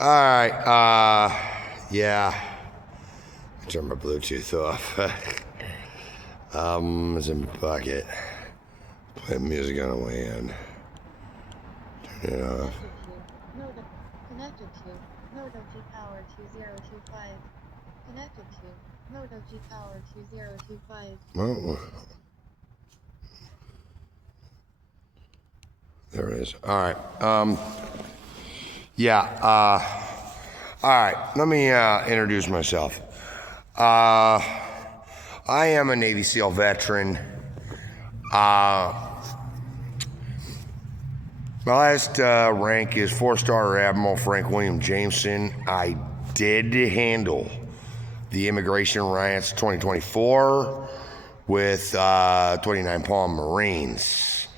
All right. Yeah. I turned my Bluetooth off. It's in my pocket. Playing music on the way in. Turn it off. Connected to Moto G Power 2025. Connected to Moto G Power 2025. Oh. There it is. All right. All right. Let me introduce myself. I am a Navy SEAL veteran. My last rank is 4-star Admiral Frank William Jameson. I did handle the immigration riots 2024 with 29 Palm Marines.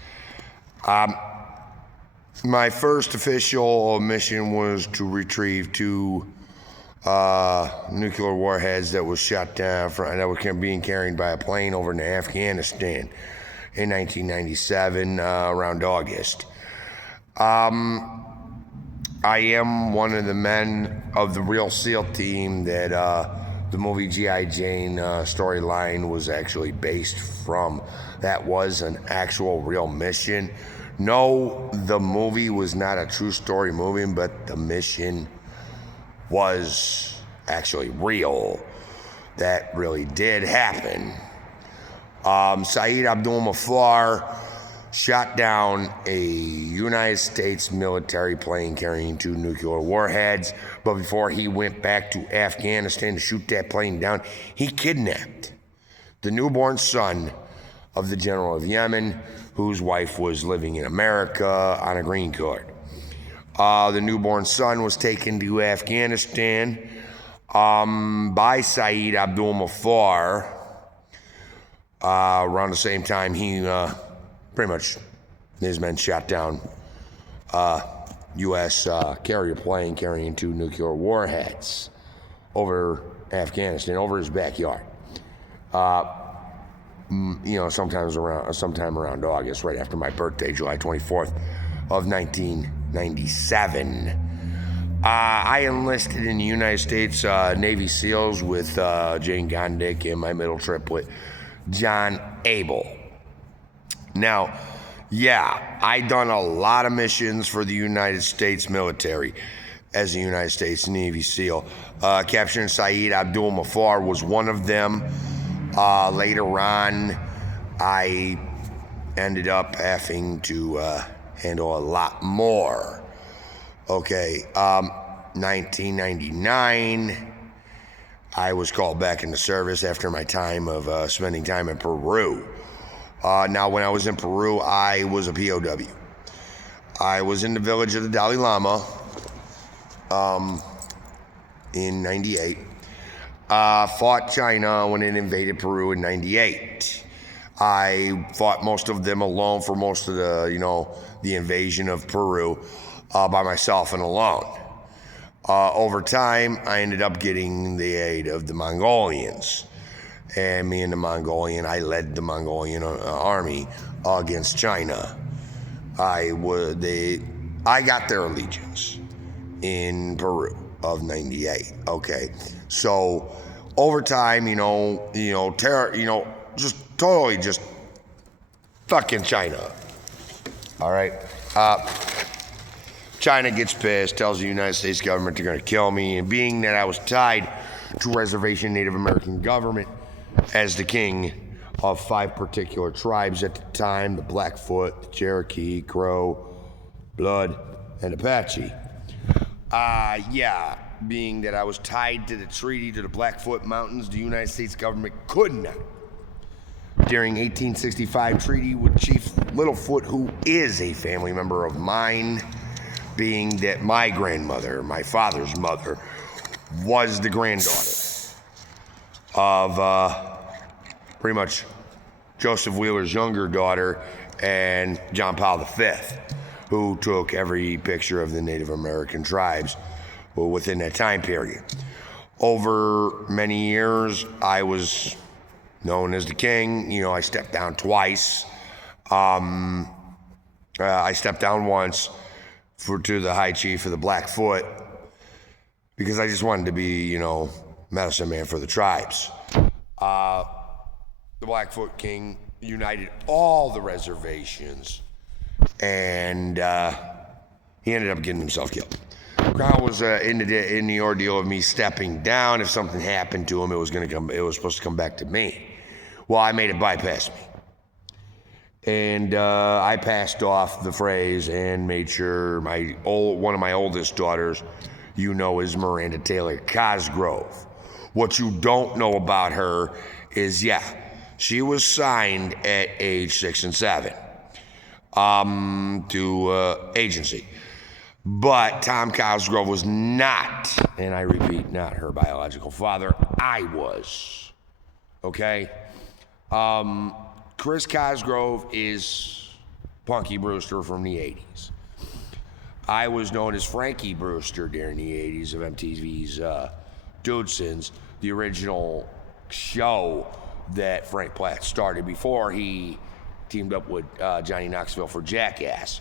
My first official mission was to retrieve 2 nuclear warheads that was shot down that were being carried by a plane over in Afghanistan in 1997 around August. I am one of the men of the real SEAL team that the movie G.I. Jane storyline was actually based from. That was an actual real mission. No, the movie was not a true story movie, but the mission was actually real. That really did happen. Saeed Abdul Mafar shot down a United States military plane carrying 2 nuclear warheads, but before he went back to Afghanistan to shoot that plane down, he kidnapped the newborn son of the general of Yemen, whose wife was living in America on a green card. The newborn son was taken to Afghanistan by Saeed Abdul Mafar. Around the same time, he pretty much, his men shot down U.S. carrier plane carrying 2 nuclear warheads over Afghanistan, over his backyard. Sometime around August, right after my birthday, July 24th of 1997. I enlisted in the United States Navy SEALs with Jane Gondik and my middle triplet, John Abel. Now, yeah, I done a lot of missions for the United States military as a United States Navy SEAL. Capturing Saeed Abdul Mafar was one of them. Later on, I ended up having to handle a lot more. Okay, 1999, I was called back into service after my time of spending time in Peru. Now, when I was in Peru, I was a POW. I was in the village of the Dalai Lama in 98. Fought China when it invaded Peru in 98. I fought most of them alone for most of the invasion of Peru by myself and alone. Over time, I ended up getting the aid of the Mongolians. And me and the Mongolian, I led the Mongolian army against China. I got their allegiance in Peru of 98. Okay, so over time, just totally just fucking China. All right. China gets pissed, tells the United States government they're going to kill me, and being that I was tied to reservation Native American government as the king of 5 particular tribes at the time, the Blackfoot, the Cherokee, Crow, Blood, and Apache. Being that I was tied to the treaty to the Blackfoot Mountains, the United States government could not. During 1865 treaty with Chief Littlefoot, who is a family member of mine, being that my grandmother, my father's mother, was the granddaughter of pretty much Joseph Wheeler's younger daughter and John Paul V, who took every picture of the Native American tribes within that time period. Over many years, I was known as the king. I stepped down twice. I stepped down once to the High Chief of the Blackfoot, because I just wanted to be, medicine man for the tribes. The Blackfoot King united all the reservations, and he ended up getting himself killed. Crown was in the ordeal of me stepping down. If something happened to him, it was supposed to come back to me. Well, I made it bypass me. And I passed off the phrase and made sure one of my oldest daughters, is Miranda Taylor Cosgrove. What you don't know about her is, she was signed at age 6 and 7 to agency. But Tom Cosgrove was not, and I repeat, not her biological father. I was. Okay? Chris Cosgrove is Punky Brewster from the 80s. I was known as Frankie Brewster during the 80s of MTV's Dudesons, the original show that Frank Platt started before he teamed up with Johnny Knoxville for Jackass.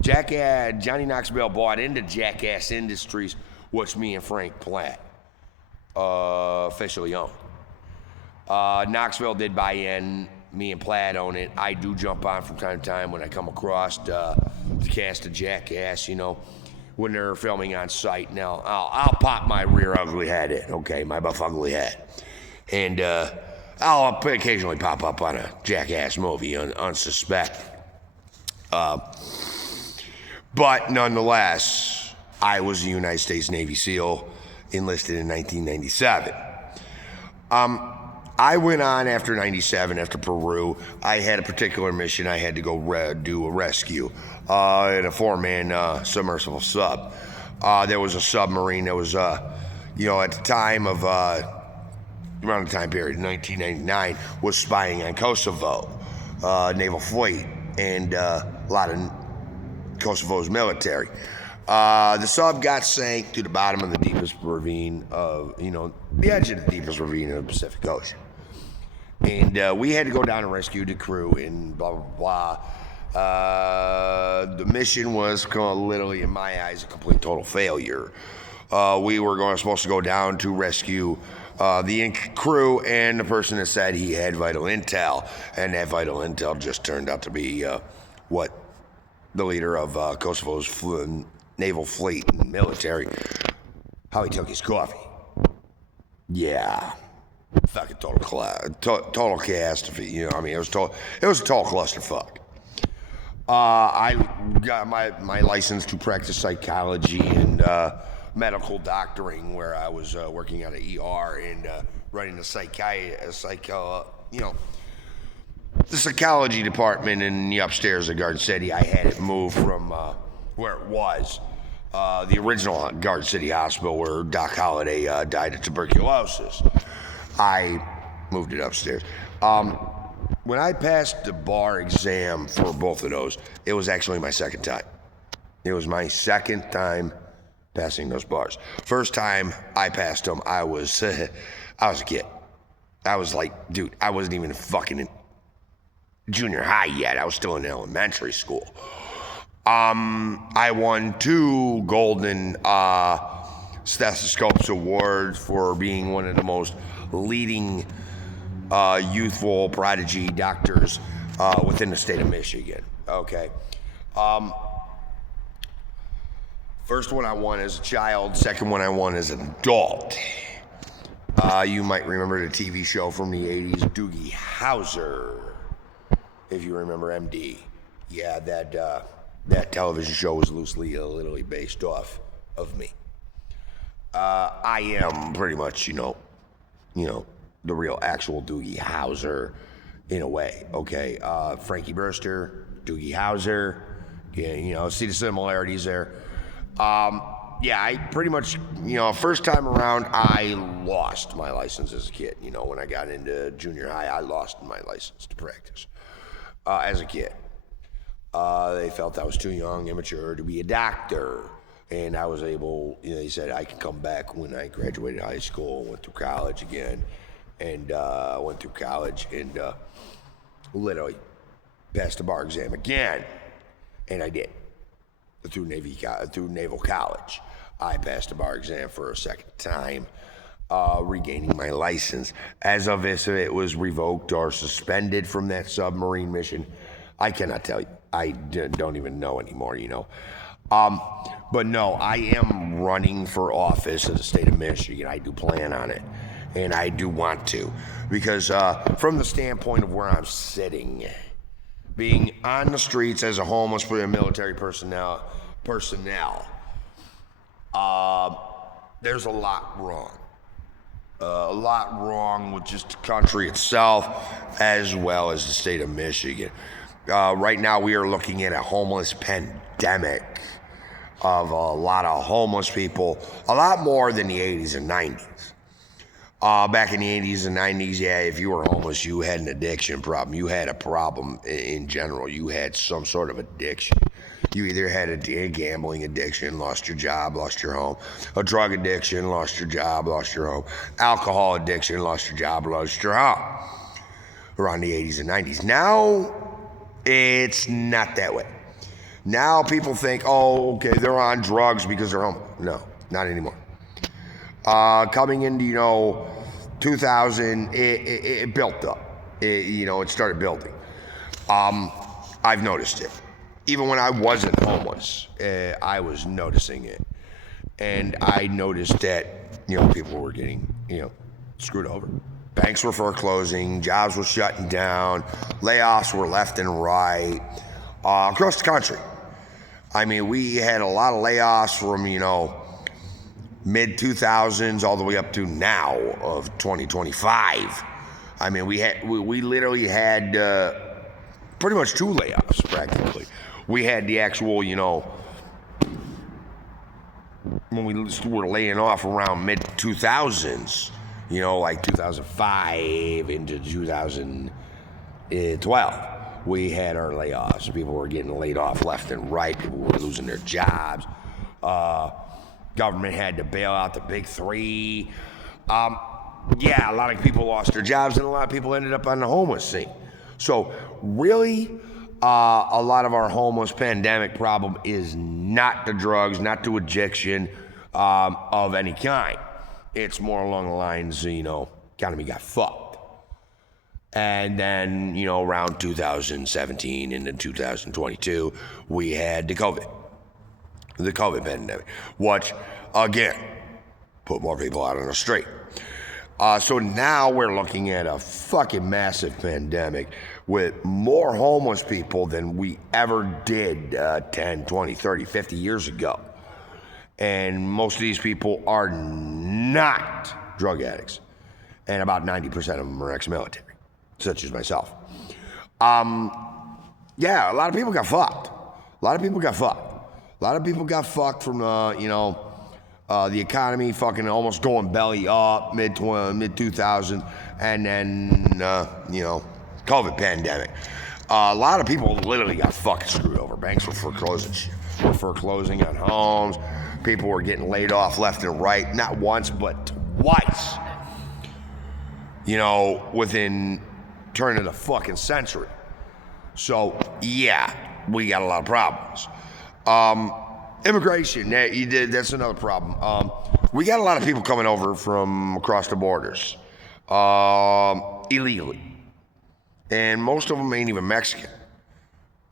Johnny Knoxville bought into Jackass Industries, which me and Frank Platt officially own. Knoxville did buy in. Me and Platt own it. I do jump on from time to time when I come across the cast of Jackass, when they're filming on site. Now, I'll pop my rear ugly head in, okay, my buff ugly head. And I'll occasionally pop up on a Jackass movie, unsuspected. But nonetheless, I was a United States Navy SEAL, enlisted in 1997. I went on after 97, after Peru. I had a particular mission. I had to go do a rescue in a 4-man submersible sub. There was a submarine that was, at the time of, around the time period, 1999, was spying on Kosovo, naval fleet, and a lot of Kosovo's military. The sub got sank to the bottom of the deepest ravine of, the edge of the deepest ravine of the Pacific Ocean. And we had to go down and rescue the crew and blah, blah, blah. The mission was literally, in my eyes, a complete total failure. We were supposed to go down to rescue the crew and the person that said he had vital intel. And that vital intel just turned out to be what the leader of Kosovo's naval fleet and military, how he took his coffee. Yeah. Fucking total catastrophe. It was a total clusterfuck. I got my license to practice psychology and medical doctoring, where I was working at an ER and running the psychology department in the upstairs of Garden City. I had it moved from where it was, the original Garden City Hospital, where Doc Holliday died of tuberculosis. I moved it upstairs. When I passed the bar exam for both of those, it was actually my second time. It was my second time passing those bars. First time I passed them, I was a kid. I was like, dude, I wasn't even fucking in junior high yet. I was still in elementary school. I won 2 golden stethoscopes awards for being one of the most leading youthful prodigy doctors within the state of Michigan. Okay. First one I won as a child. Second one I won as an adult. You might remember the TV show from the 80s, Doogie Howser, if you remember MD. Yeah, that television show was literally based off of me. I am pretty much, the real actual Doogie Howser in a way, okay? Frankie Brewster, Doogie Howser, see the similarities there. I pretty much, first time around, I lost my license as a kid. When I got into junior high, I lost my license to practice as a kid. They felt I was too young, immature to be a doctor. And I was able, they said I could come back when I graduated high school, went through college again, and went through college and literally passed the bar exam again. And I did, through Naval College. I passed the bar exam for a second time, regaining my license. As of if it was revoked or suspended from that submarine mission, I cannot tell you. Don't even know anymore, you know. But no, I am running for office in the state of Michigan. I do plan on it, and I do want to, because from the standpoint of where I'm sitting, being on the streets as a homeless military personnel, there's a lot wrong. A lot wrong with just the country itself, as well as the state of Michigan. Right now, we are looking at a homeless pandemic of a lot of homeless people, a lot more than the 80s and 90s. Back in the 80s and 90s, yeah, if you were homeless, you had an addiction problem. You had a problem in general. You had some sort of addiction. You either had a gambling addiction, lost your job, lost your home. A drug addiction, lost your job, lost your home. Alcohol addiction, lost your job, lost your home. Around the 80s and 90s. Now, it's not that way. Now people think, oh, okay, they're on drugs because they're home. No, not anymore. Coming into, 2000, it built up. It started building. I've noticed it. Even when I wasn't homeless, I was noticing it. And I noticed that, people were getting, screwed over. Banks were foreclosing, jobs were shutting down, layoffs were left and right, across the country. I mean, we had a lot of layoffs from, mid 2000s all the way up to now of 2025. I mean, we literally had pretty much 2 layoffs practically. We had the actual, when we were laying off around mid 2000s, like 2005 into 2012. We had our layoffs. People were getting laid off left and right. People were losing their jobs. Government had to bail out the big 3. Yeah, a lot of people lost their jobs, and a lot of people ended up on the homeless scene. So really, a lot of our homeless pandemic problem is not the drugs, not the addiction of any kind. It's more along the lines, economy got fucked. And then, around 2017 into 2022, we had the COVID pandemic, which, again, put more people out on the street. So now we're looking at a fucking massive pandemic with more homeless people than we ever did 10, 20, 30, 50 years ago. And most of these people are not drug addicts. And about 90% of them are ex-military, such as myself. Yeah, a lot of people got fucked. A lot of people got fucked from, the economy fucking almost going belly up mid 2000s, and then, COVID pandemic. A lot of people literally got fucking screwed over. Banks were foreclosing on homes. People were getting laid off left and right, not once, but twice. Within turn of the fucking century. So, yeah, we got a lot of problems. Immigration, that's another problem. We got a lot of people coming over from across the borders, illegally. And most of them ain't even Mexican.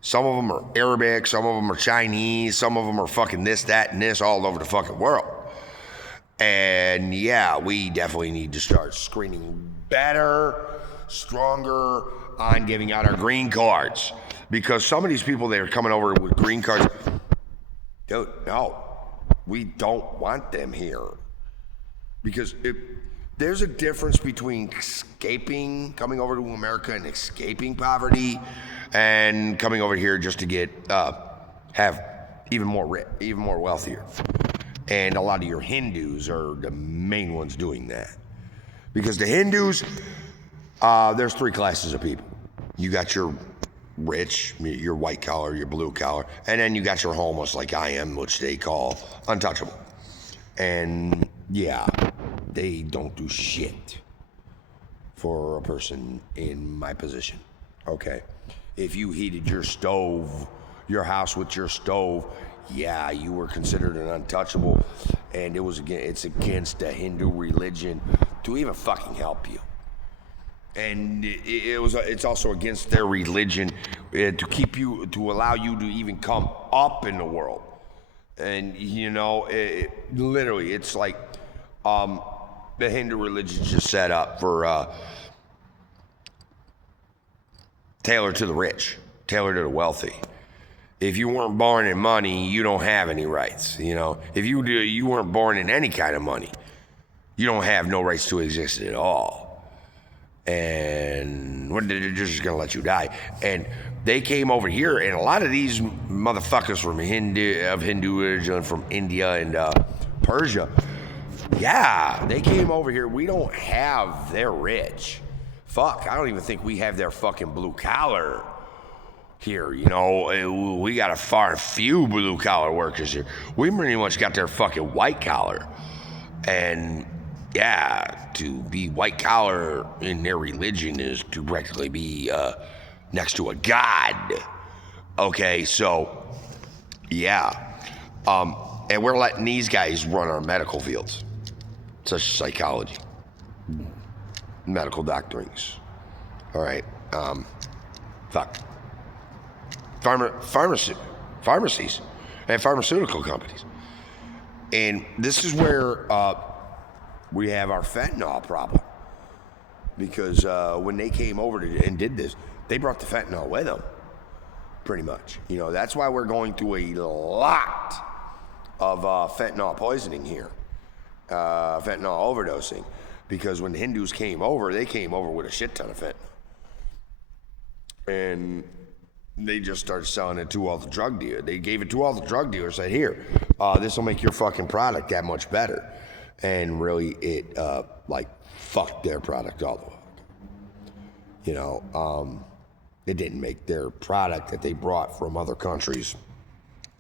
Some of them are Arabic, some of them are Chinese, some of them are fucking this, that, and this all over the fucking world. And yeah, we definitely need to start screening better, stronger on giving out our green cards. Because some of these people that are coming over with green cards, dude, no, we don't want them here. Because there's a difference between coming over to America and escaping poverty, and coming over here just to get, have even more wealthier. And a lot of your Hindus are the main ones doing that. Because the Hindus, there's 3 classes of people. You got your rich, your white collar, your blue collar, and then you got your homeless like I am, which they call untouchable. And yeah, they don't do shit for a person in my position. Okay, if you heated your house with your stove, yeah, you were considered an untouchable, and it's against the Hindu religion to even fucking help you. And it's also against their religion to allow you to even come up in the world. And literally, it's like the Hindu religion is just set up for tailor to the rich, tailor to the wealthy. If you weren't born in money, you don't have any rights. If you weren't born in any kind of money, you don't have no rights to exist at all. And they're just gonna let you die. And they came over here, and a lot of these motherfuckers from Hinduism, from India and Persia, yeah, they came over here. We don't have their rich. Fuck, I don't even think we have their fucking blue collar here. We got a far few blue collar workers here. We pretty much got their fucking white collar. And yeah, to be white collar in their religion is to practically be next to a god. Okay, so yeah. And we're letting these guys run our medical fields, such as psychology, medical doctorings. All right. Pharmacies and pharmaceutical companies. And this is where we have our fentanyl problem. Because when they came over and did this, they brought the fentanyl with them, pretty much. That's why we're going through a lot of fentanyl poisoning here, fentanyl overdosing. Because when the Hindus came over, they came over with a shit ton of fentanyl. And they just started selling it to all the drug dealers. They gave it to all the drug dealers, said, here, this will make your fucking product that much better. And really, it fucked their product all the way. It didn't make their product that they brought from other countries,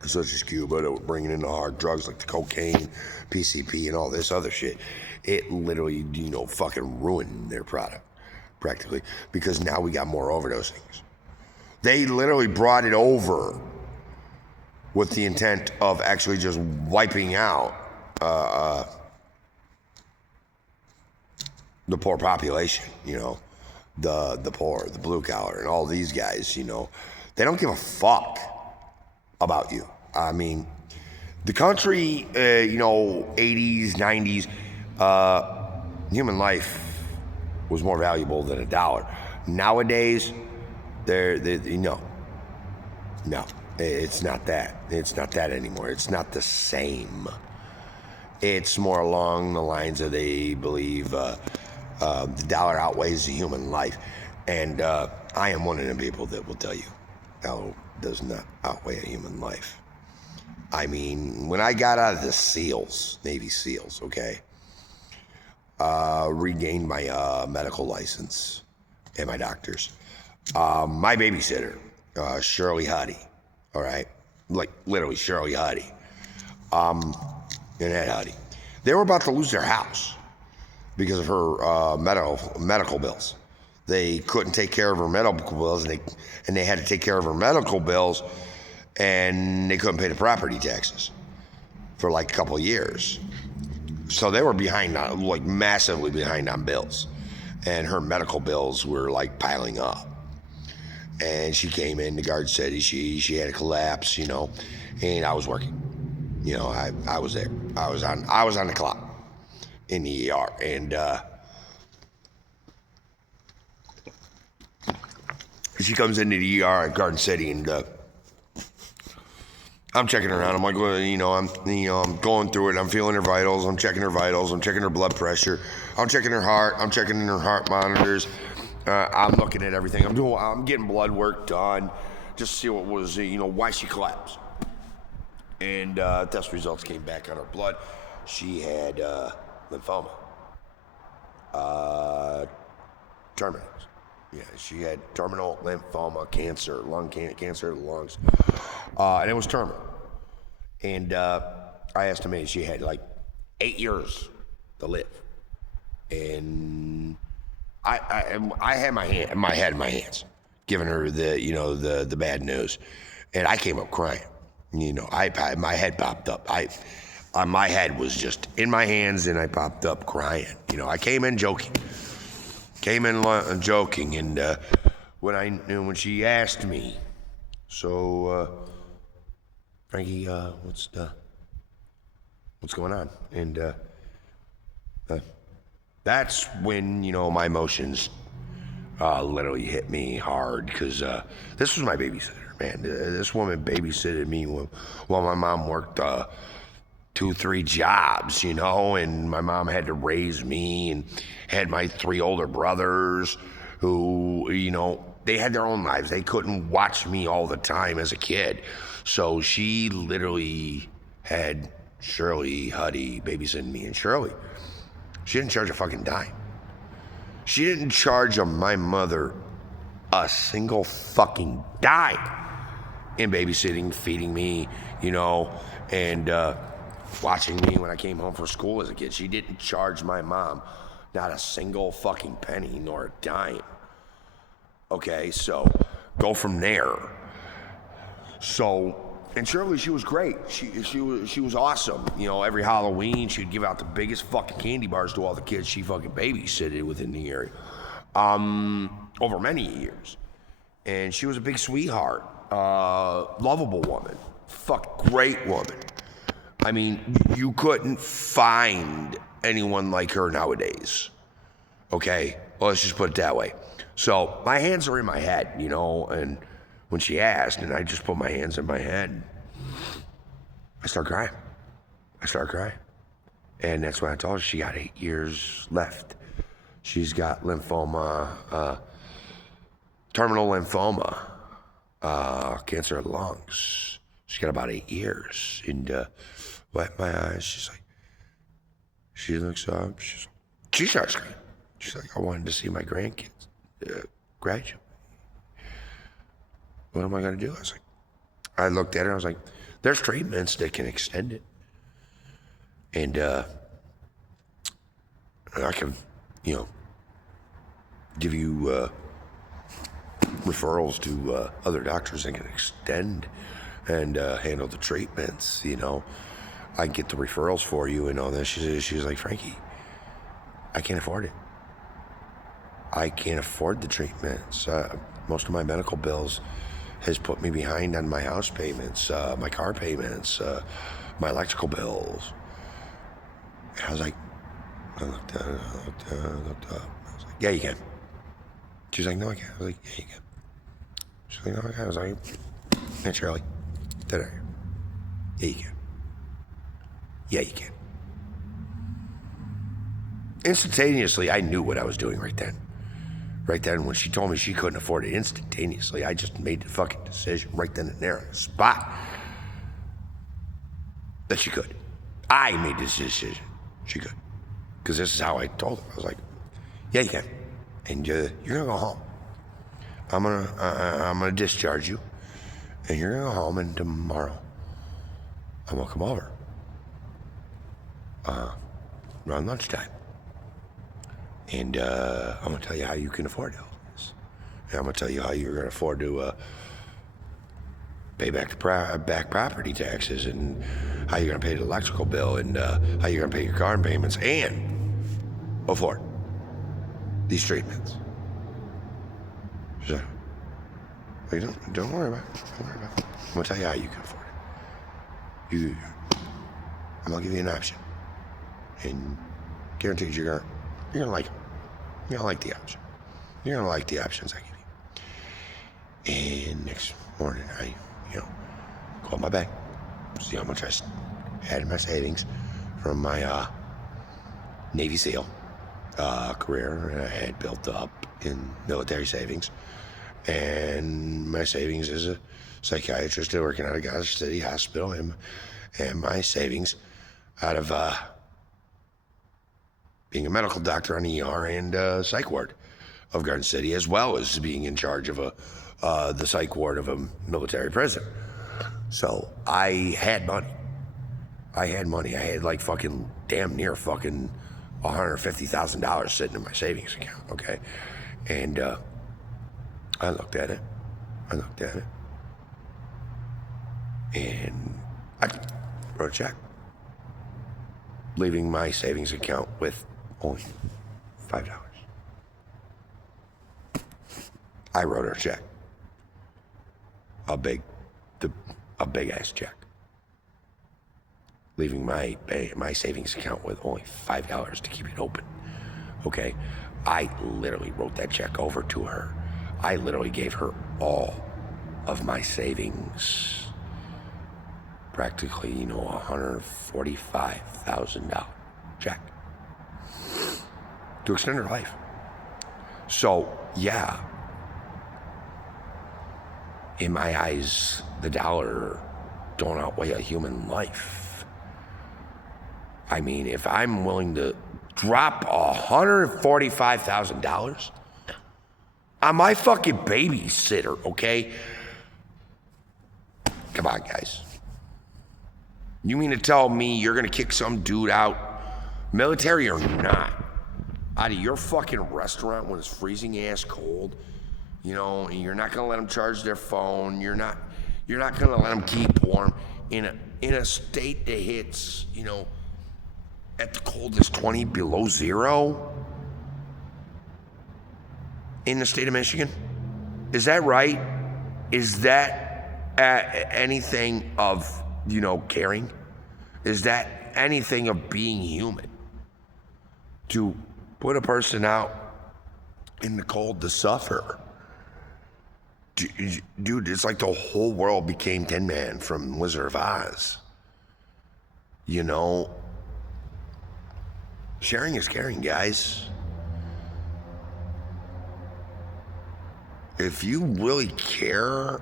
such as Cuba, that were bringing in the hard drugs like the cocaine, PCP, and all this other shit. It literally, fucking ruined their product, practically, because now we got more overdosings. They literally brought it over with the intent of actually just wiping out the poor population, the poor, the blue collar, and all these guys, they don't give a fuck about you. I mean, the country, 80s, 90s, human life was more valuable than $1. Nowadays, no, it's not that. It's not that anymore. It's not the same. It's more along the lines of they believe the dollar outweighs the human life. And I am one of them people that will tell you, dollar does not outweigh a human life. I mean, when I got out of the SEALs, Navy SEALs, okay, regained my medical license and my doctors, my babysitter, Shirley Huddy, all right, like literally Shirley Huddy, and Ed Huddy, they were about to lose their house because of her medical bills. They couldn't take care of her medical bills, and they had to take care of her medical bills, and they couldn't pay the property taxes for like a couple of years. So they were behind, like massively behind on bills, and her medical bills were like piling up. And she came in, the guard said she had a collapse, and I was working. I was there. I was on the clock in the ER, and she comes into the ER at Garden City, and I'm checking her out. I'm like, well, I'm going through it. I'm feeling her vitals. I'm checking her vitals. I'm checking her blood pressure. I'm checking her heart. I'm checking her heart monitors. I'm looking at everything. I'm getting blood work done, just to see what was, why she collapsed. And test results came back on her blood. She had lymphoma, terminal. Yeah, she had terminal lymphoma, cancer, cancer of the lungs, and it was terminal. And I estimated she had like 8 years to live. And I had my head in my hands, giving her the bad news, and I came up crying. You know, my head popped up. My head was just in my hands, and I popped up crying. You know, I came in joking, and when she asked me, so Frankie, what's going on? And that's when, you know, my emotions literally hit me hard, because this was my babysitter, man. This woman babysitted me while my mom worked 2, 3 jobs, you know, and my mom had to raise me and had my 3 older brothers who, you know, they had their own lives. They couldn't watch me all the time as a kid. So she literally had Shirley Huddy babysitting me. And Shirley, she didn't charge a fucking dime. She didn't charge my mother a single fucking dime in babysitting, feeding me, you know, and watching me when I came home from school as a kid. She didn't charge my mom not a single fucking penny nor a dime. Okay, so go from there. So, and Shirley, she was great. She was awesome. You know, every Halloween she'd give out the biggest fucking candy bars to all the kids she fucking babysitted within the area, over many years. And she was a big sweetheart, lovable woman, great woman. I mean, you couldn't find anyone like her nowadays. Okay, well, let's just put it that way. So my hands are in my head, you know, and when she asked, and I just put my hands in my head, I start crying. And that's when I told her she got 8 years left. She's got lymphoma, terminal lymphoma, cancer of the lungs. She's got about 8 years. And wiped my eyes. She looks up. She starts crying. She's like, I wanted to see my grandkids graduate. What am I going to do? I looked at her, I was like, there's treatments that can extend it. And I can, you know, give you referrals to other doctors that can extend and handle the treatments, you know. I can get the referrals for you and all this. She's like, Frankie, I can't afford it. I can't afford the treatments. Most of my medical bills has put me behind on my house payments, my car payments, my electrical bills. And I was like, I looked up. I was like, yeah, you can. She's like, no, I can't. I was like, yeah, you can. She's like, no, I can't. I was like, hey, Shirley, did I? Yeah, you can. Yeah, you can. Instantaneously, I knew what I was doing right then. Right then, when she told me she couldn't afford it, instantaneously, I just made the fucking decision right then and there on the spot that she could. I made this decision. She could. Because this is how I told her. I was like, yeah, you can. And you're going to go home. I'm gonna discharge you. And you're going to go home, and tomorrow I'm going to come over. Around lunchtime. And I'm going to tell you how you can afford all this. And I'm going to tell you how you're going to afford to pay back the back property taxes, and how you're going to pay the electrical bill, and how you're going to pay your car payments, and afford these treatments. So, don't worry about it. Don't worry about it. I'm going to tell you how you can afford it. I'm going to give you an option. And guaranteed you're gonna like them. You're gonna like the option. You're gonna like the options I give you. And next morning, I, go in my bank, see how much I had in my savings from my Navy SEAL career I had built up in military savings. And my savings as a psychiatrist working out of Gaza City Hospital, and my savings out of being a medical doctor on ER and psych ward of Garden City, as well as being in charge of the psych ward of a military prison. So I had money. I had like fucking damn near fucking $150,000 sitting in my savings account, okay? And I looked at it. And I wrote a check, leaving my savings account with only $5. I wrote her a check. A big ass check. Leaving my savings account with only $5 to keep it open. Okay? I literally wrote that check over to her. I literally gave her all of my savings. Practically, $145,000 check. To extend her life. So, yeah. In my eyes, the dollar don't outweigh a human life. I mean, if I'm willing to drop $145,000 on my fucking babysitter, okay? Come on, guys. You mean to tell me you're gonna kick some dude out, military or not, out of your fucking restaurant when it's freezing ass cold? And you're not gonna let them charge their phone. You're not gonna let them keep warm in a state that hits, at the coldest 20 below zero in the state of Michigan. Is that right? Is that anything of, caring? Is that anything of being human? To put a person out in the cold to suffer? Dude, it's like the whole world became Tin Man from Wizard of Oz. Sharing is caring, guys. If you really care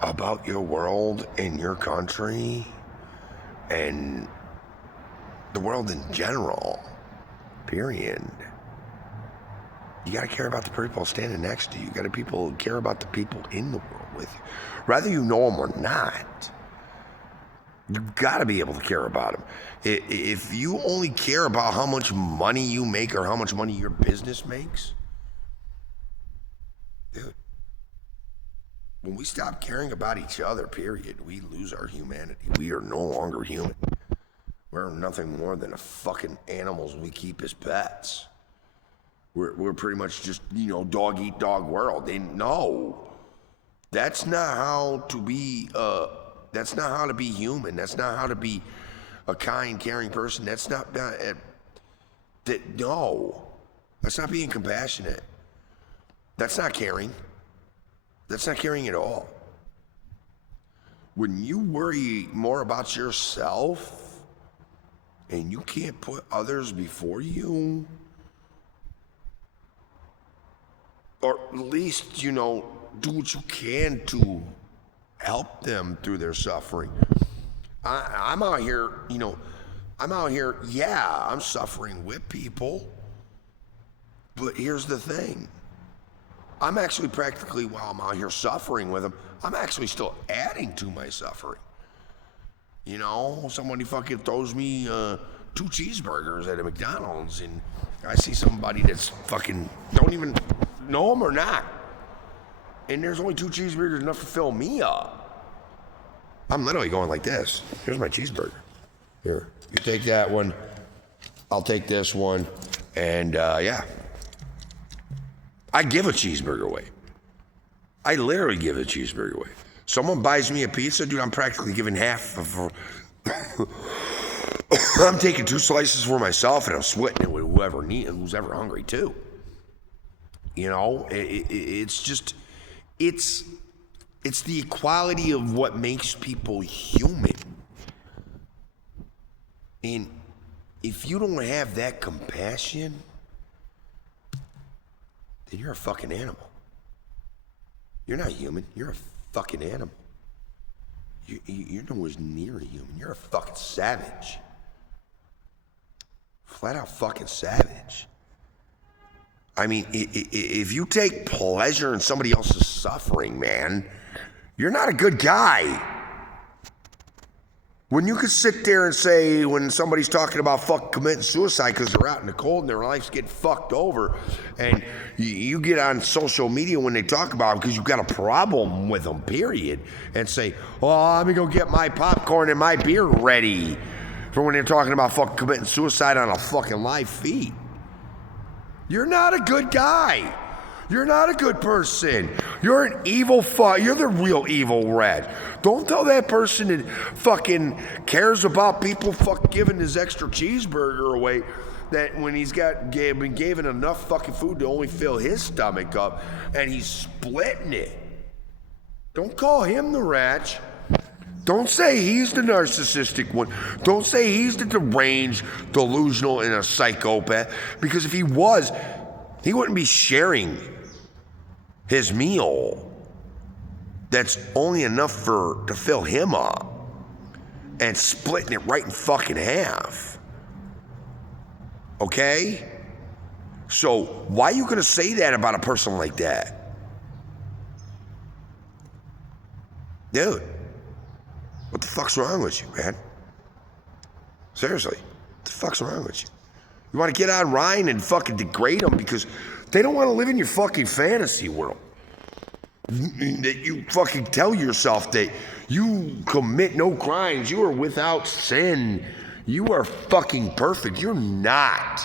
about your world and your country and the world in general, period, you gotta care about the people standing next to you. You gotta care about the people in the world with you. Whether you know them or not, you gotta be able to care about them. If you only care about how much money you make or how much money your business makes, dude, when we stop caring about each other, period, we lose our humanity. We are no longer human. We're nothing more than a fucking animals we keep as pets. We're pretty much just, dog eat dog world. No, that's not how to be. That's not how to be human. That's not how to be a kind, caring person. That's not no. That's not being compassionate. That's not caring. That's not caring at all. When you worry more about yourself and you can't put others before you, or at least, do what you can to help them through their suffering. I'm out here, yeah, I'm suffering with people, but here's the thing. I'm actually practically, while I'm out here suffering with them, I'm actually still adding to my suffering. Somebody fucking throws me 2 cheeseburgers at a McDonald's and I see somebody that's fucking, don't even know them or not. And there's only 2 cheeseburgers enough to fill me up. I'm literally going like this. Here's my cheeseburger. Here, you take that one. I'll take this one. And yeah. I give a cheeseburger away. I literally give a cheeseburger away. Someone buys me a pizza, dude, I'm practically giving half of I'm taking 2 slices for myself and I'm splitting it with who's ever hungry too. It's just, it's the equality of what makes people human. And if you don't have that compassion, then you're a fucking animal. You're not human. You're a fucking animal. You're nowhere near a human. You're a fucking savage. Flat out fucking savage. I mean, if you take pleasure in somebody else's suffering, man, you're not a good guy. When you could sit there and say, when somebody's talking about fucking committing suicide because they're out in the cold and their life's getting fucked over, and you get on social media when they talk about it because you've got a problem with them, period, and say, oh, let me go get my popcorn and my beer ready for when they're talking about fucking committing suicide on a fucking live feed. You're not a good guy. You're not a good person. You're an evil fuck. You're the real evil red. Don't tell that person that fucking cares about people fucking giving his extra cheeseburger away that when he's been given enough fucking food to only fill his stomach up and he's splitting it. Don't call him the wretch. Don't say he's the narcissistic one. Don't say he's the deranged, delusional, and a psychopath. Because if he was, he wouldn't be sharing his meal that's only enough to fill him up and splitting it right in fucking half. Okay? So why are you gonna say that about a person like that? Dude, what the fuck's wrong with you, man? Seriously, what the fuck's wrong with you? You want to get on Ryan and fucking degrade them because they don't want to live in your fucking fantasy world. That you fucking tell yourself that you commit no crimes, you are without sin, you are fucking perfect. You're not.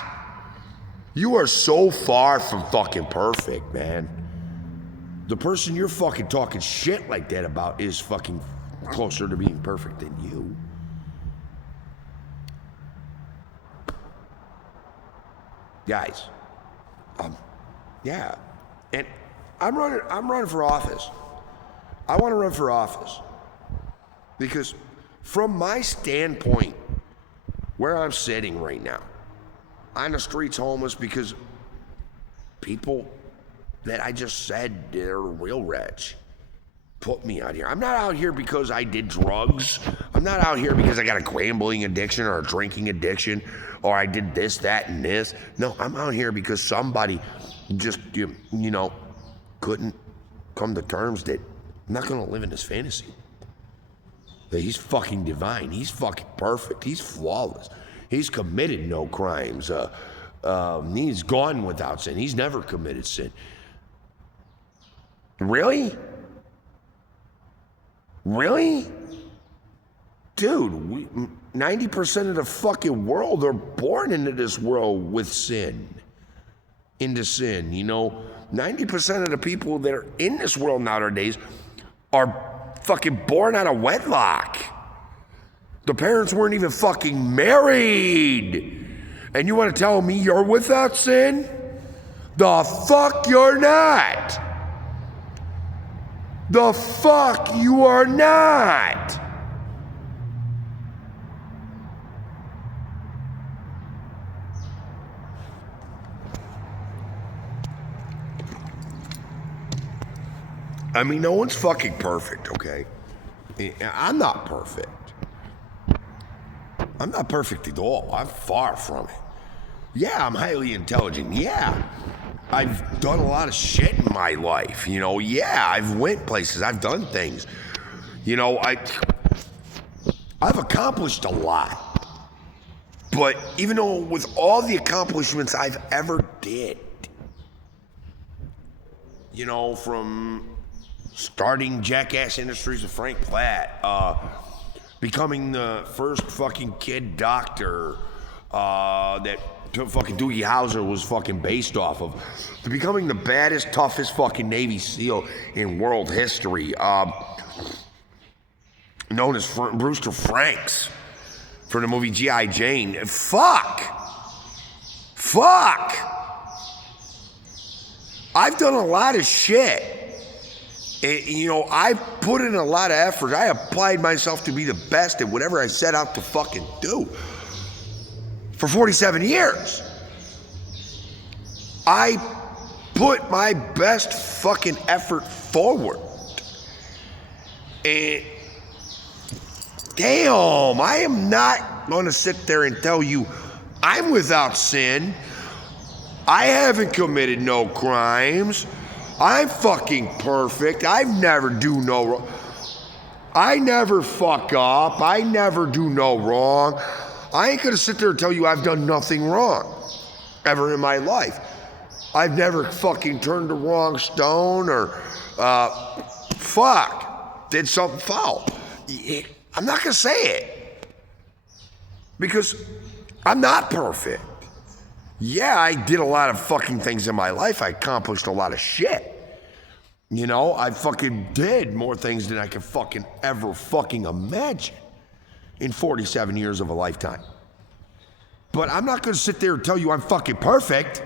You are so far from fucking perfect, man. The person you're fucking talking shit like that about is fucking closer to being perfect than you. Guys, yeah, and I'm running for office. I want to run for office because from my standpoint, where I'm sitting right now, on the streets homeless because people that I just said they're real rich put me out here. I'm not out here because I did drugs. I'm not out here because I got a gambling addiction or a drinking addiction or I did this, that, and this. No, I'm out here because somebody just, you know, couldn't come to terms that I'm not going to live in this fantasy. That he's fucking divine. He's fucking perfect. He's flawless. He's committed no crimes. He's gone without sin. He's never committed sin. Really? Really? Dude, 90% of the fucking world are born into this world with sin. Into sin, you know? 90% of the people that are in this world nowadays are fucking born out of wedlock. The parents weren't even fucking married. And you want to tell me you're without sin? The fuck you're not. The fuck you are not. I mean, no one's fucking perfect, okay? I'm not perfect. I'm not perfect at all. I'm far from it. Yeah, I'm highly intelligent. Yeah, I've done a lot of shit in my life. You know, yeah, I've went places. I've done things. You know, I've accomplished a lot. But even though with all the accomplishments I've ever did, you know, from starting Jackass Industries with Frank Platt, becoming the first fucking kid doctor that fucking Doogie Howser was fucking based off of, to becoming the baddest, toughest fucking Navy SEAL in world history, known as Brewster Franks from the movie G.I. Jane. Fuck! I've done a lot of shit. You know, I put in a lot of effort. I applied myself to be the best at whatever I set out to fucking do for 47 years. I put my best fucking effort forward. And damn, I am not going to sit there and tell you I'm without sin. I haven't committed no crimes. I'm fucking perfect. I've never do no wrong. I never fuck up. I never do no wrong. I ain't gonna sit there and tell you I've done nothing wrong ever in my life. I've never fucking turned the wrong stone or did something foul. I'm not gonna say it because I'm not perfect. Yeah, I did a lot of fucking things in my life. I accomplished a lot of shit. You know, I fucking did more things than I could fucking ever fucking imagine in 47 years of a lifetime. But I'm not gonna sit there and tell you I'm fucking perfect.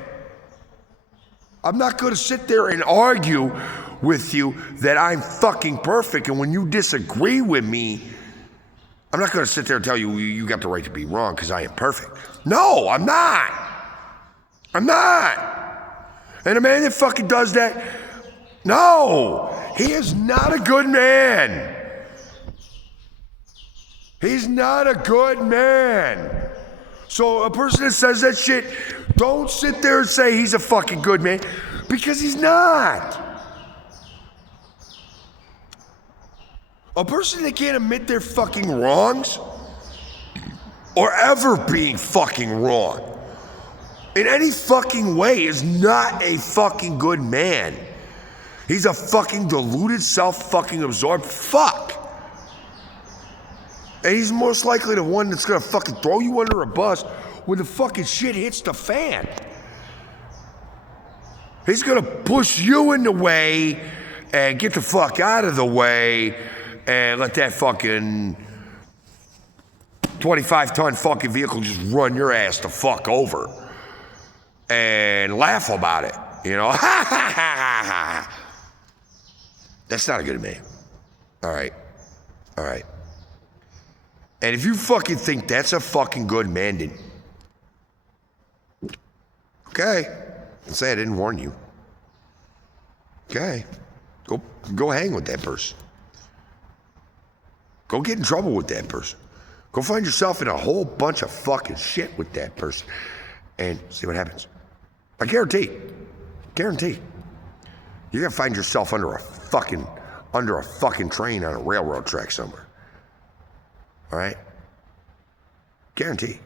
I'm not gonna sit there and argue with you that I'm fucking perfect, and when you disagree with me, I'm not gonna sit there and tell you you got the right to be wrong because I am perfect. No, I'm not. I'm not. And a man that fucking does that, no, he is not a good man. He's not a good man. So a person that says that shit, don't sit there and say he's a fucking good man, because he's not. A person that can't admit their fucking wrongs or ever being fucking wrong in any fucking way is not a fucking good man. He's a fucking deluded, self-fucking absorbed fuck. And he's most likely the one that's gonna fucking throw you under a bus when the fucking shit hits the fan. He's gonna push you in the way and get the fuck out of the way and let that fucking 25-ton fucking vehicle just run your ass the fuck over and laugh about it, you know? That's not a good man. All right. And if you fucking think that's a fucking good man, then okay. Let's say I didn't warn you. Okay. Go hang with that person. Go get in trouble with that person. Go find yourself in a whole bunch of fucking shit with that person and see what happens. I guarantee. You're gonna find yourself under a fucking train on a railroad track somewhere. All right? Guarantee.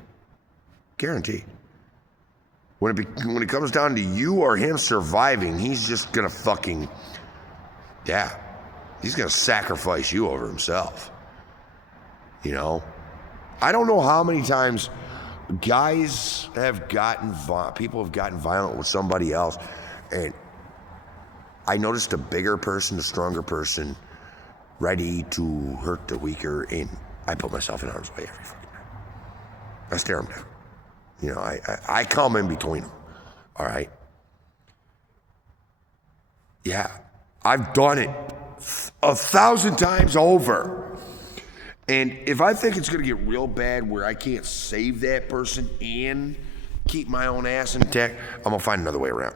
When it comes down to you or him surviving, he's just gonna fucking, yeah, he's gonna sacrifice you over himself. You know? I don't know how many times people have gotten violent with somebody else, and I noticed a bigger person, a stronger person, ready to hurt the weaker, and I put myself in harm's way every fucking time. I stare them down. You know, I come in between them. All right? Yeah. I've done it 1,000 times over. And if I think it's going to get real bad where I can't save that person and keep my own ass intact, I'm going to find another way around.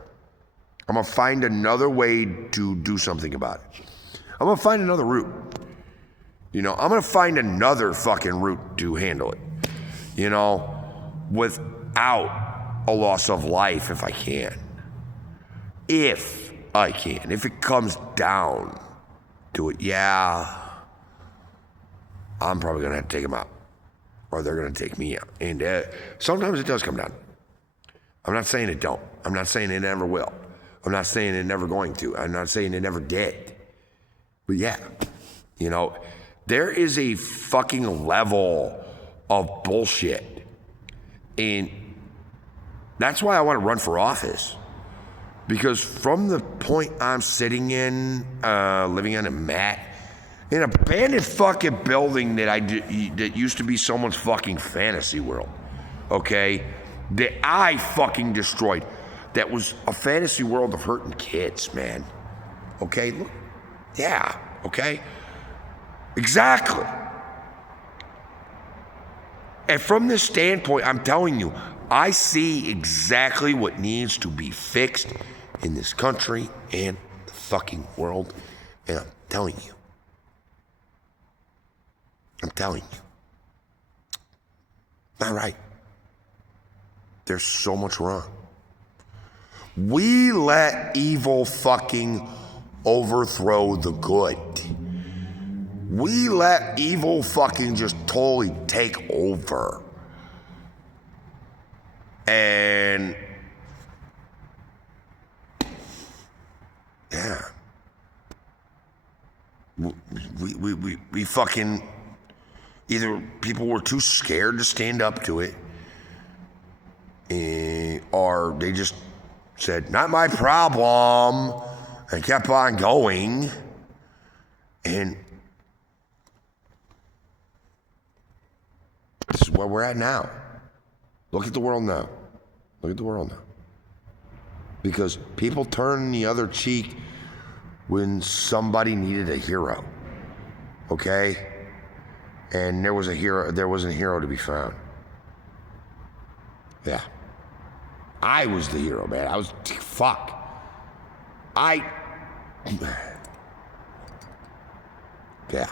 I'm going to find another way to do something about it. I'm going to find another route. You know, I'm going to find another fucking route to handle it. You know, without a loss of life if I can. If I can. If it comes down to it, yeah, I'm probably going to have to take them out. Or they're going to take me out. And sometimes it does come down. I'm not saying it don't. I'm not saying it never will. I'm not saying it never going to. I'm not saying it never did. But yeah, you know, there is a fucking level of bullshit. And that's why I want to run for office. Because from the point I'm sitting in, living on a mat, in an abandoned fucking building that used to be someone's fucking fantasy world, okay? That I fucking destroyed. That was a fantasy world of hurting kids, man. Okay? Look, yeah, okay? Exactly. And from this standpoint, I'm telling you, I see exactly what needs to be fixed in this country and the fucking world. And I'm telling you. Not right. There's so much wrong. We let evil fucking overthrow the good. We let evil fucking just totally take over. And yeah. We fucking, either people were too scared to stand up to it, or they just said, not my problem, and kept on going. And this is where we're at now. Look at the world now. Look at the world now. Because people turn the other cheek when somebody needed a hero. Okay? And there wasn't a hero to be found. Yeah. I was the hero, man. Yeah.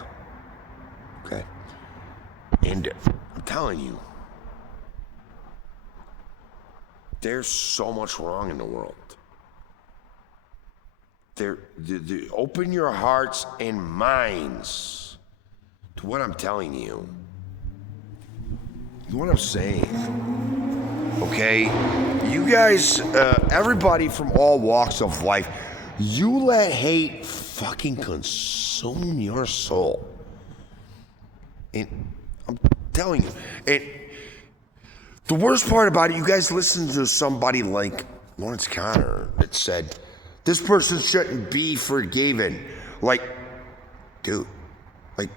Okay. And I'm telling you, there's so much wrong in the world. Open your hearts and minds to what I'm telling you. What I'm saying. Okay? You guys, everybody from all walks of life, you let hate fucking consume your soul. And I'm telling you, and the worst part about it, you guys listen to somebody like Lawrence Connor that said, this person shouldn't be forgiven. Like, dude, like,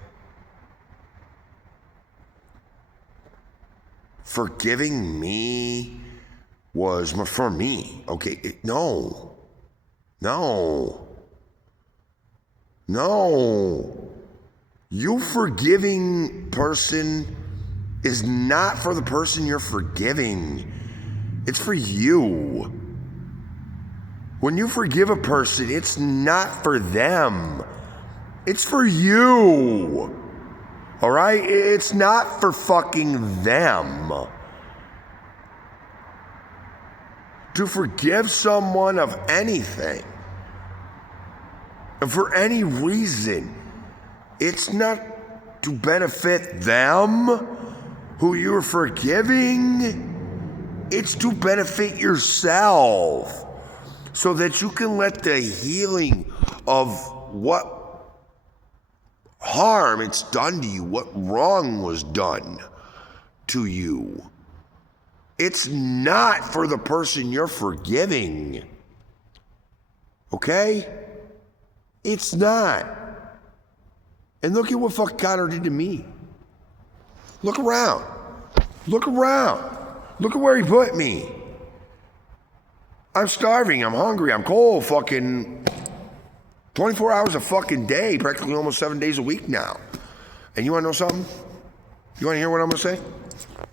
forgiving me was for me, okay? No. You forgiving person is not for the person you're forgiving. It's for you. When you forgive a person, it's not for them. It's for you. All right? It's not for fucking them. To forgive someone of anything, and for any reason, it's not to benefit them who you're forgiving. It's to benefit yourself, so that you can let the healing of what harm it's done to you, what wrong was done to you. It's not for the person you're forgiving. Okay? It's not. And look at what fuck Connor did to me. Look around. Look around. Look at where he put me. I'm starving, I'm hungry, I'm cold, fucking 24 hours a fucking day, practically almost 7 days a week now. And you wanna know something? You wanna hear what I'm gonna say?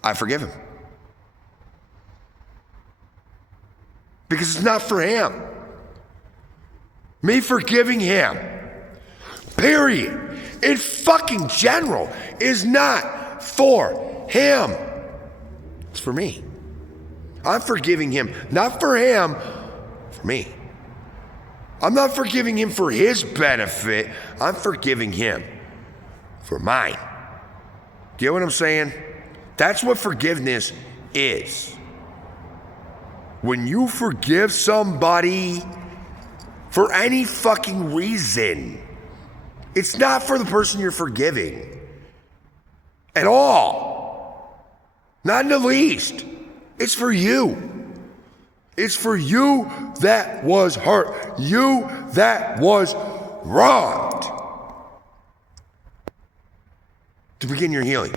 I forgive him. Because it's not for him. Me forgiving him, period, in fucking general, is not for him. It's for me. I'm forgiving him, not for him, for me. I'm not forgiving him for his benefit. I'm forgiving him for mine. Get what I'm saying? That's what forgiveness is. When you forgive somebody for any fucking reason, it's not for the person you're forgiving at all. Not in the least. It's for you. It's for you that was hurt. You that was wronged. To begin your healing.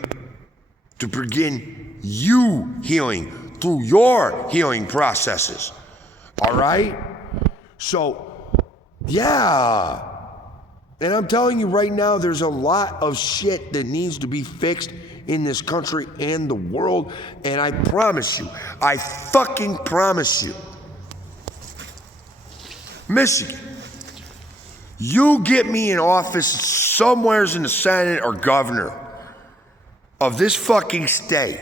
To begin you healing through your healing processes. All right? So, yeah. And I'm telling you right now, there's a lot of shit that needs to be fixed in this country and the world. And I promise you, I fucking promise you, Michigan, you get me in office somewheres in the Senate or governor of this fucking state,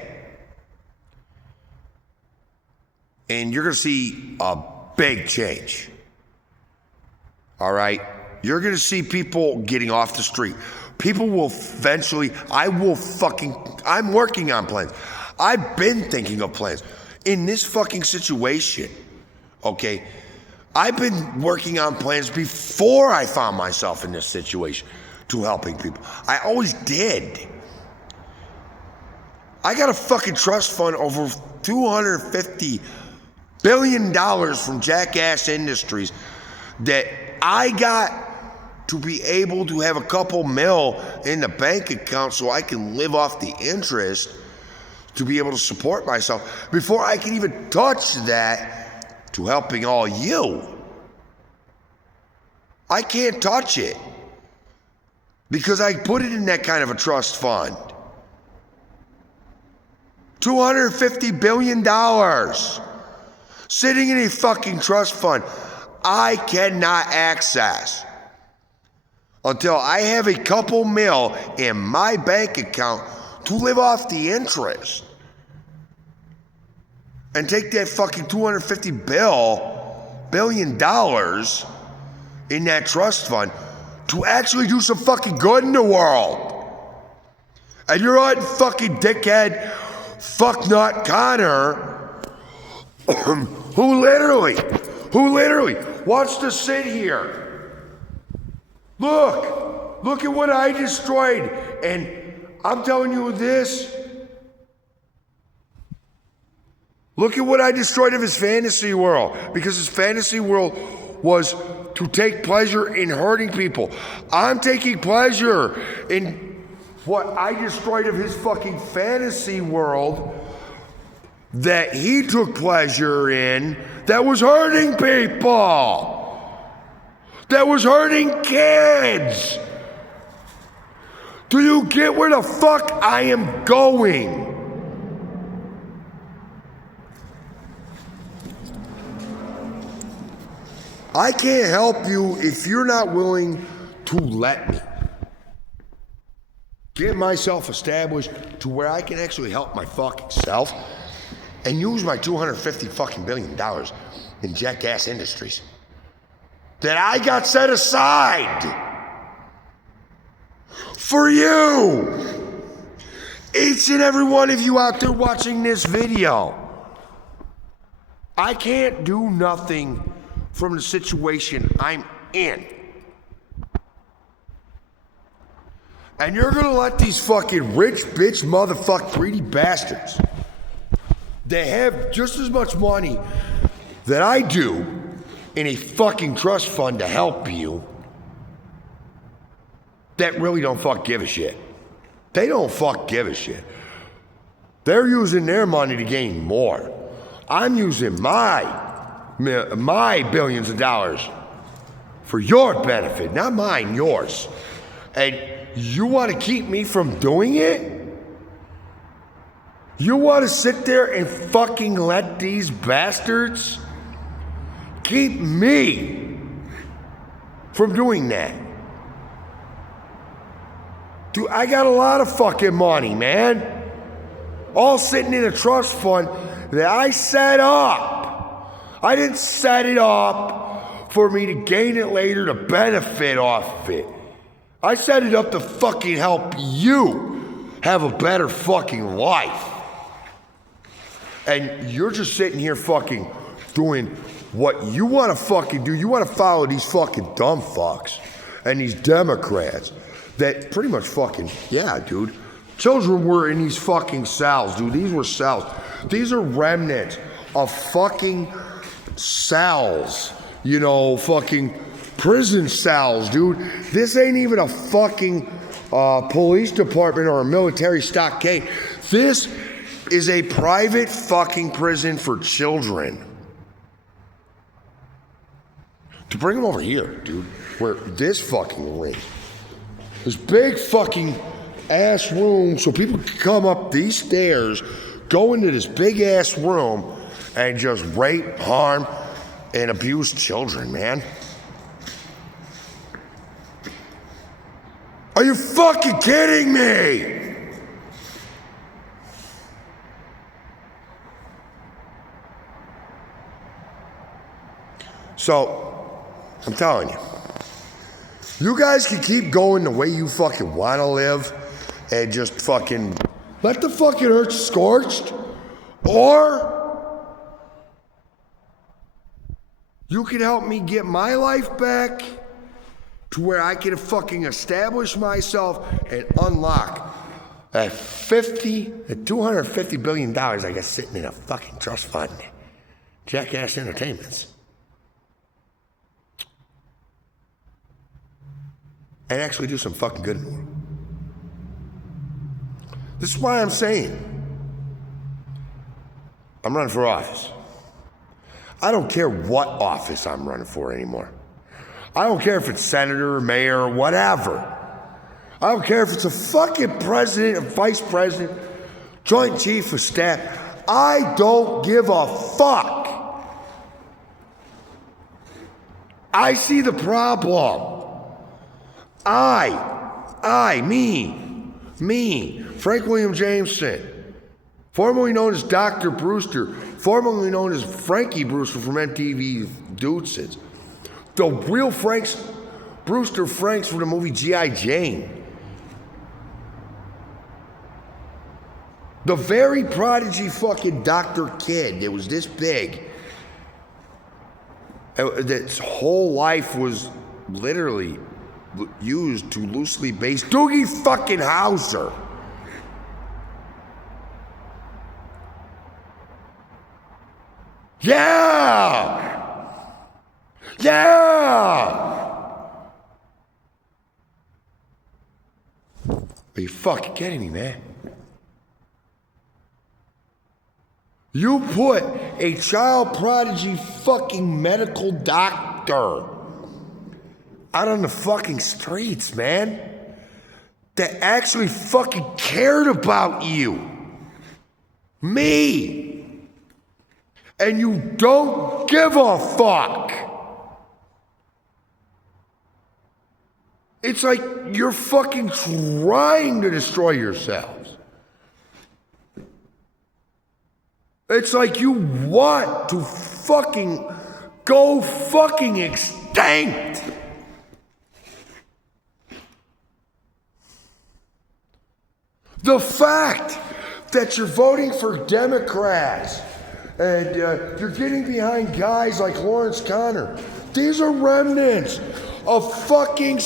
and you're gonna see a big change. All right? You're gonna see people getting off the street. People will eventually, I'm working on plans. I've been thinking of plans. In this fucking situation, okay, I've been working on plans before I found myself in this situation to helping people. I always did. I got a fucking trust fund over $250 billion from Jackass Industries that I got to be able to have a couple mil in the bank account so I can live off the interest to be able to support myself before I can even touch that to helping all you. I can't touch it because I put it in that kind of a trust fund. $250 billion sitting in a fucking trust fund I cannot access until I have a couple mil in my bank account to live off the interest and take that fucking $250 billion in that trust fund to actually do some fucking good in the world. And you're on fucking dickhead fucknut Connor who literally wants to sit here. Look at what I destroyed. And I'm telling you this. Look at what I destroyed of his fantasy world. Because his fantasy world was to take pleasure in hurting people. I'm taking pleasure in what I destroyed of his fucking fantasy world that he took pleasure in that was hurting people. That was hurting kids. Do you get where the fuck I am going? I can't help you if you're not willing to let me get myself established to where I can actually help my fucking self and use my $250 fucking billion in Jackass Industries that I got set aside for you. Each and every one of you out there watching this video. I can't do nothing from the situation I'm in. And you're gonna let these fucking rich bitch motherfucking greedy bastards that have just as much money that I do in a fucking trust fund to help you that really don't fuck give a shit. They don't fuck give a shit. They're using their money to gain more. I'm using my billions of dollars for your benefit, not mine, yours. And you want to keep me from doing it? You want to sit there and fucking let these bastards keep me from doing that? Dude, I got a lot of fucking money, man. All sitting in a trust fund that I set up. I didn't set it up for me to gain it later to benefit off of it. I set it up to fucking help you have a better fucking life. And you're just sitting here fucking doing what you want to fucking do. You want to follow these fucking dumb fucks and these Democrats that pretty much fucking, yeah, dude. Children were in these fucking cells, dude. These were cells. These are remnants of fucking cells. You know, fucking prison cells, dude. This ain't even a fucking police department or a military stockade. This is a private fucking prison for children. To bring them over here, dude, where this fucking room, this big fucking ass room, so people can come up these stairs, go into this big ass room, and just rape, harm, and abuse children, man. Are you fucking kidding me? So, I'm telling you, You guys can keep going the way you fucking want to live and just fucking let the fucking earth scorched, or you can help me get my life back to where I can fucking establish myself and unlock that $250 billion I got sitting in a fucking trust fund. Jackass Entertainments. And actually do some fucking good in the world. This is why I'm saying I'm running for office. I don't care what office I'm running for anymore. I don't care if it's senator, mayor, whatever. I don't care if it's a fucking president, a vice president, joint chief of staff. I don't give a fuck. I see the problem. Me, Frank William Jameson, formerly known as Dr. Brewster, formerly known as Frankie Brewster from MTV Dudesons. The real Brewster Franks from the movie G.I. Jane. The very prodigy fucking Dr. Kid that was this big. That's whole life was literally used to loosely base Doogie fucking Howser. Yeah! Are you fucking kidding me, man? You put a child prodigy fucking medical doctor out on the fucking streets, man, that actually fucking cared about you. Me. And you don't give a fuck. It's like you're fucking trying to destroy yourselves. It's like you want to fucking go fucking extinct. The fact that you're voting for Democrats and you're getting behind guys like Lawrence Connor, these are remnants of fucking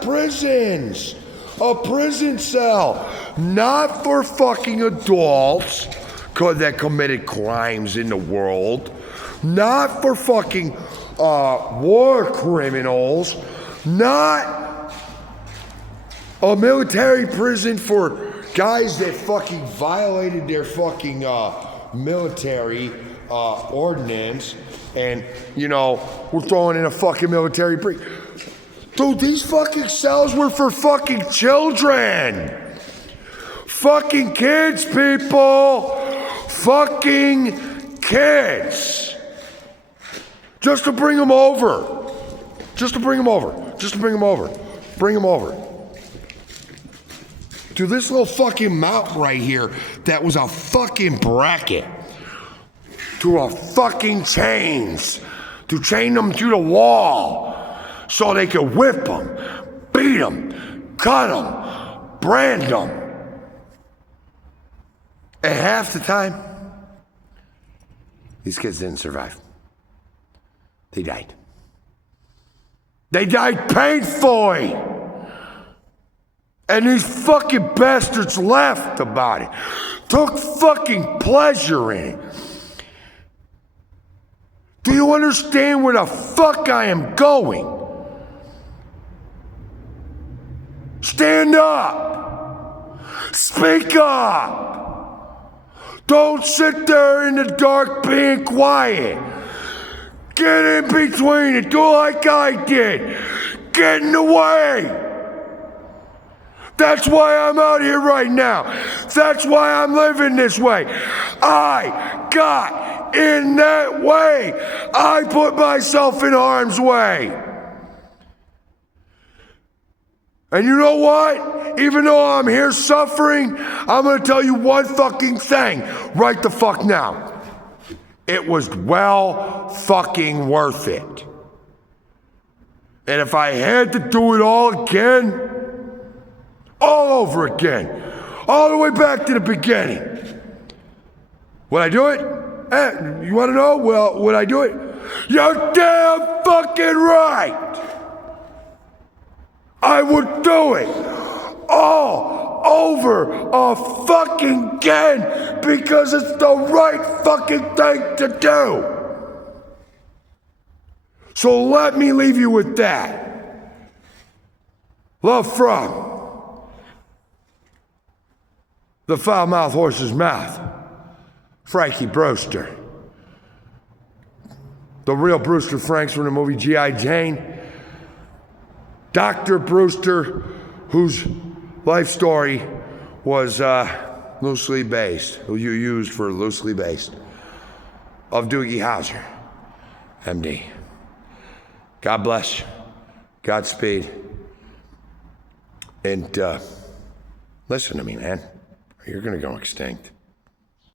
prisons. A prison cell, not for fucking adults that committed crimes in the world, not for fucking war criminals, not a military prison for guys that fucking violated their fucking military ordinance, and, you know, we're throwing in a fucking military break. Dude, these fucking cells were for fucking children. Fucking kids, people. Fucking kids. Just to bring them over. Bring them over. To this little fucking mount right here that was a fucking bracket. To a fucking chains. To chain them to the wall. So they could whip them, beat them, cut them, brand them. And half the time, these kids didn't survive. They died. They died painfully. And these fucking bastards laughed about it. Took fucking pleasure in it. Do you understand where the fuck I am going? Stand up. Speak up. Don't sit there in the dark being quiet. Get in between it. Do like I did. Get in the way. That's why I'm out here right now. That's why I'm living this way. I got in that way. I put myself in harm's way. And you know what? Even though I'm here suffering, I'm going to tell you one fucking thing right the fuck now. It was well fucking worth it. And if I had to do it all again, all over again, all the way back to the beginning, would I do it? You want to know? Well, would I do it? You're damn fucking right! I would do it all over fucking again because it's the right fucking thing to do. So let me leave you with that. Love from the foul-mouthed horse's mouth, Frankie Brewster. The real Brewster Franks from the movie G.I. Jane. Dr. Brewster, whose life story was loosely based, of Doogie Howser, MD. God bless you. Godspeed. And listen to me, man. You're going to go extinct.